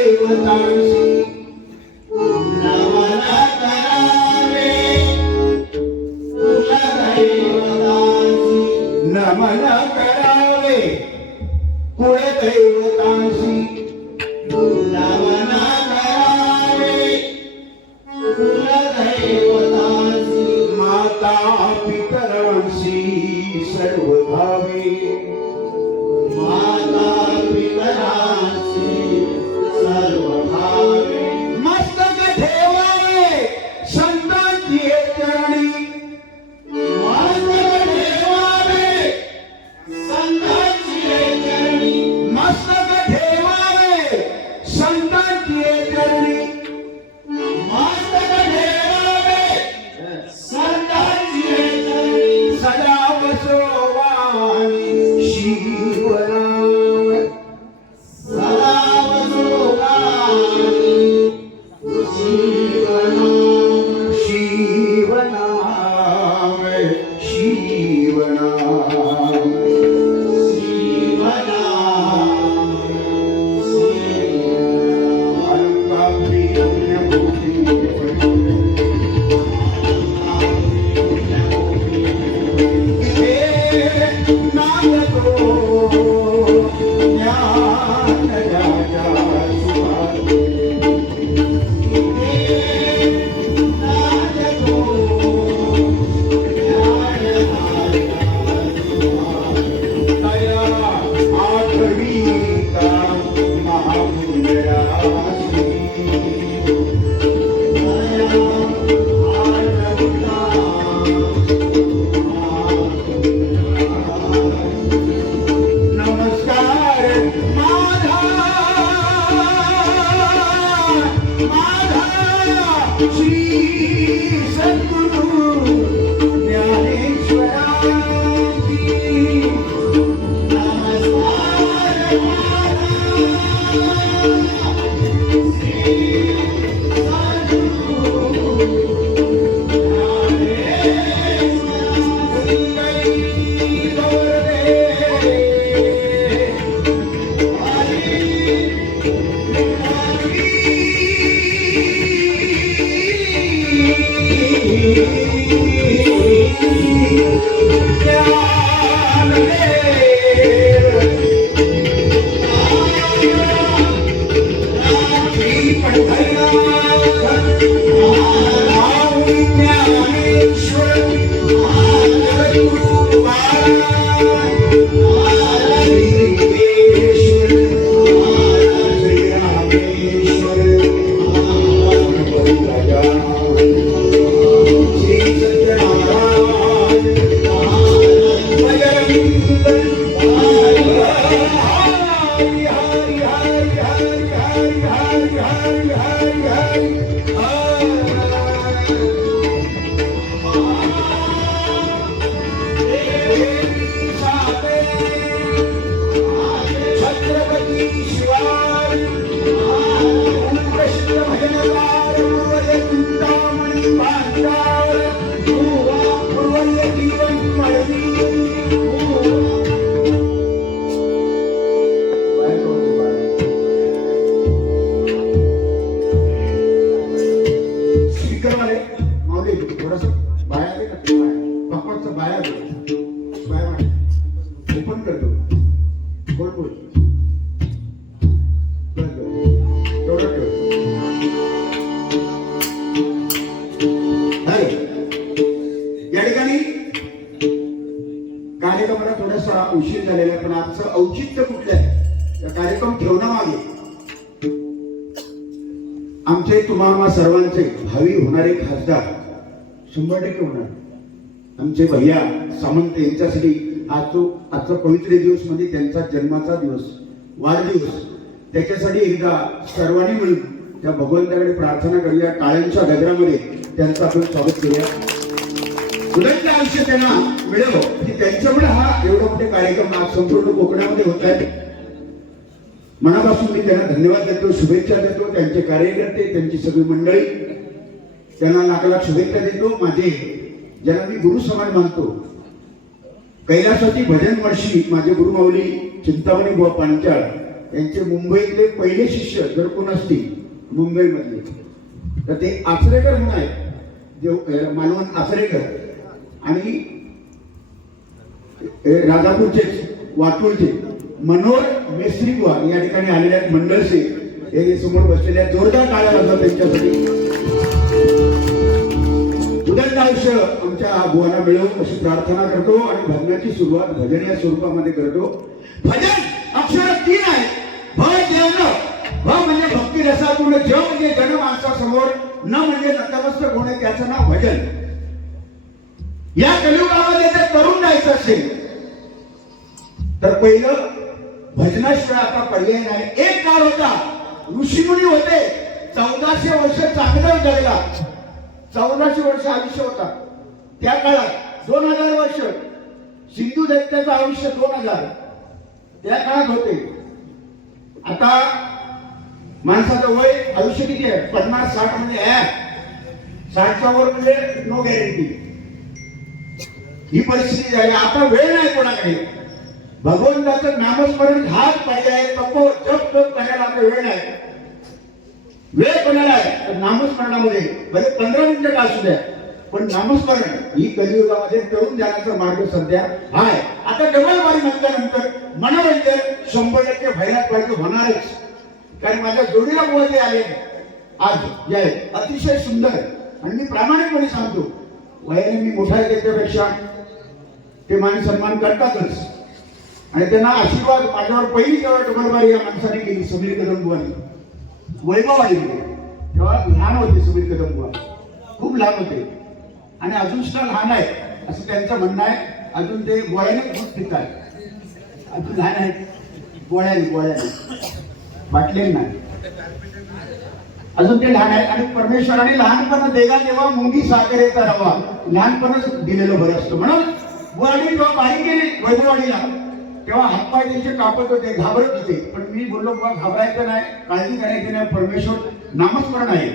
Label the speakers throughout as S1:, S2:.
S1: कुळदैवतांसी
S2: नमन
S1: નામ લખો कार्यक्रमाला थोडासा उशीर झालेला आहे पण आजचं औचित्य कुठलं आहे? कार्यक्रम कार्यक्रम ठेवण्यामागे. आमचे तुम्हाला सर्वांचे भावी होणारे खासदार शंभर टक्के होणार. आमचे भैया सामंत यांच्यासाठी आज तो आजचा पवित्र दिवस म्हणजे त्यांचा जन्माचा दिवस वाढदिवस. त्याच्यासाठी एकदा सर्वांनी मिळून त्या भगवंताकडे प्रार्थना करूया. टाळ्यांच्या गजरामध्ये त्यांचं आपण स्वागत करूया. उदंत आयुष्य त्यांना मिळावं की त्यांच्यामुळे हा एवढा मोठे कार्यक्रम आज संपूर्ण कोकणामध्ये होत आहेत मनापासून मी त्यांना धन्यवाद देतो शुभेच्छा देतो त्यांचे कार्यकर्ते त्यांची सगळी मंडळी. त्यांना लाख लाख शुभेच्छा देतो. माझे ज्यांना मी गुरु समान मानतो. कैलासाची भजन वर्षी माझे गुरुमाऊली चिंतामणी बुवा पांचाळ यांचे मुंबईतले पहिले शिष्य जर कोण असतील मुंबईमधले. तर ते आचरेकर म्हणून आहेत. जे अ, मालवण आचरेकर. आणि राजापूरचे वाटूरचे मनोहर मेस्त्री या ठिकाणी आलेले आहेत मंडळशी हे समोर बसलेले आहेत जोरदार टाळ्या वाजवा त्यांच्यासाठी. उदंड आयुष्य आमच्या बुवांना मिळवून अशी प्रार्थना करतो आणि भजनाची सुरुवात भजन या स्वरूपामध्ये करतो. भजन अक्षर तीन आहे भ देवनं भ म्हणजे भक्ती रसापूर्ण ज म्हणजे जन माणसासमोर न म्हणजे नतमस्तक होणे त्याचं नाव भजन. या कलियुगामध्ये जर करून जायचं असेल तर पहिलं भजनाशिवाय आता पर्याय नाही. एक काळ होता ऋषीमुनी होते. चौदाशे वर्ष चांगलं जगला चौदाशे वर्ष आयुष्य होता. त्या काळात दोन हजार वर्ष सिंधू दैत्याचं आयुष्य दोन हजार. त्या काळात होते. आता माणसाचं वय आयुष्य किती आहे? पन्नास साठ म्हणजे साठच्या वर म्हणजे नो गॅरंटी ही परिस्थिती झाली. आता वेळ नाही कोणाकडे. भगवंताचं नामस्मरण हाच पर्याय तपो जप जप करायला आपला वेळ नाही. वेळ कोणाला आहे? तर नामस्मरणामध्ये. म्हणजे पंधरा मिनिटं का असू द्या. पण नामस्मरण ही कलियुगामध्ये करून जाण्याचा मार्ग सध्या आहे आता डबलवारी म्हटल्यानंतर मनोरंजन शंभर टक्के व्हायला पाहिजे होणारच. कारण माझ्या जोडीला बुवा आले. आज जे आहे अतिशय सुंदर. आणि मी प्रामाणिकपणे सांगतो. वयाने मी मोठा त्याच्यापेक्षा. ते मान सन्मान करतातच. आणि त्यांना आशीर्वाद माझ्यावर पहिली जेव्हा डबलबारी या माणसाने केली समीर कदम वैभव आली म्हणजे. तेव्हा लहान होते समीर कदम खूप लहान होते. आणि अजून सुद्धा लहान आहे असं त्यांचं म्हणणं आहे. अजून ते गोळ्याने दूध पित अजून लहान आहेत. गोळ्याने गोळ्याने. वाटले नाही अजून ते लहान आहेत. आणि परमेश्वराने लहानपण देगा देवा मुंगी सागरेचा रवा. लहानपणच दिलेलं बरं असतं. म्हणून वाडी जेव्हा बारीक गेली वैभववाडीला तेव्हा हातपाय त्यांचे कापत होते घाबरत होते. पण मी बोललो बाबा घाबरायचं नाही काळजी करायची नाही परमेश्वर नामस्मरण आहे.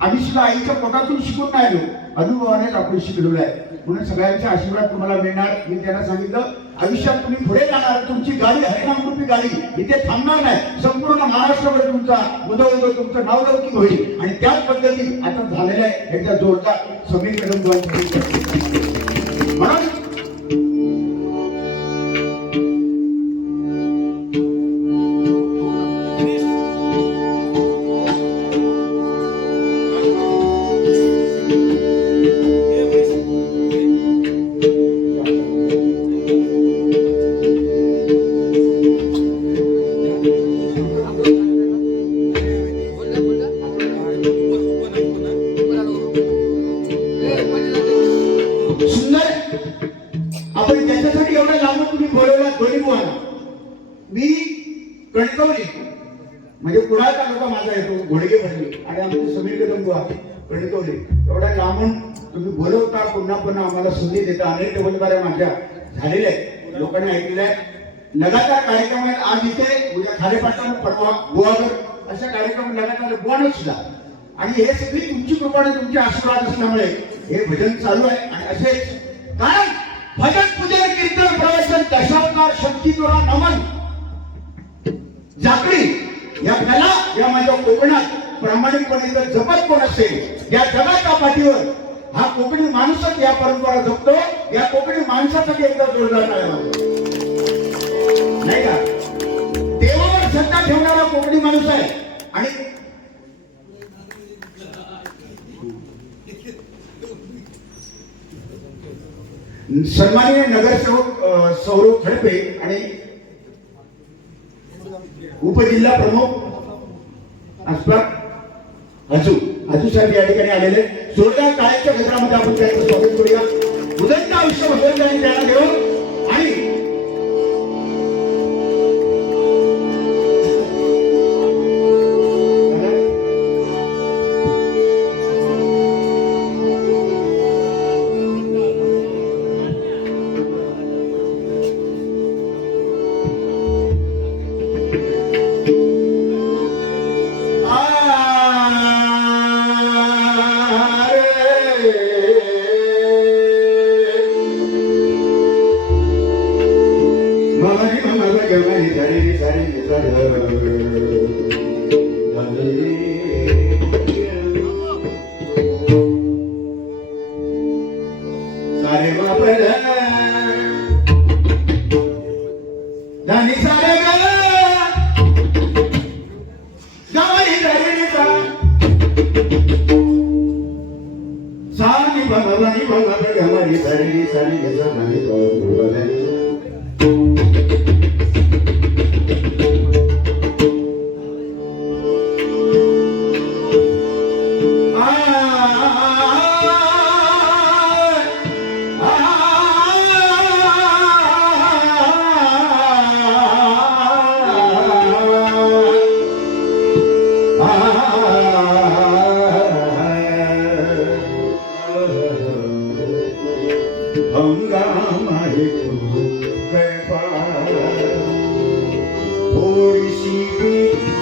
S1: आम्ही सुद्धा आईच्या पोटातून शिकून नाही आलो अनुभवानेच आपण शिकलेलो आहे. म्हणून सगळ्यांचे आशीर्वाद तुम्हाला मिळणार. मी त्यांना सांगितलं आयुष्यात तुम्ही पुढे जाणार तुमची गाडी हरिनामरूपी गाडी इथे थांबणार नाही. संपूर्ण महाराष्ट्रभर तुमचा उदो उदो तुमचं नाव लौकिक होईल. आणि त्याच पद्धती आता झालेलं आहे याच्या जोरदार समीकरण म्हणून म्हणजे घोडगे भरले. आणि आमचे समीर कदम बुवा प्रणितवले एवढ्या लांबून तुम्ही बोलवता पुन्हा पुन्हा आम्हाला संधी देता. अनेक डबलबाऱ्या माझ्या झालेल्या आहेत. लोकांनी ऐकलेल्या आहेत. लगातार कार्यक्रम आहेत आज इथे उद्या खारेपाटण परवा गोवागर अशा कार्यक्रम लगातार गोवानं सुद्धा. आणि हे सगळी तुमची कृपा आणि तुमचे आशीर्वाद असल्यामुळे हे भजन चालू आहे. आणि असेच कारण भजन पूजन कीर्तन प्रवचन दशावतार शक्ती नमन. जाकडी. या कला या माझ्या कोकणात प्रामाणिकपणे जर जपत कोण असेल या जगाच्या पाठीवर हा कोकणी माणूसच या परंपरा जपतो या कोकणी माणसासाठी एकदा जोरदार नाही का? देवावर श्रद्धा ठेवणारा कोकणी माणूस आहे. आणि सन्माननीय नगरसेवक अ, सौरभ खडपे आणि la promo సరి సరి సరి నిజమని కోరుకోలేదు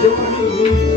S1: deu para muito.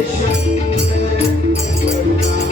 S1: Thank you.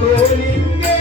S1: തോലിന്റെ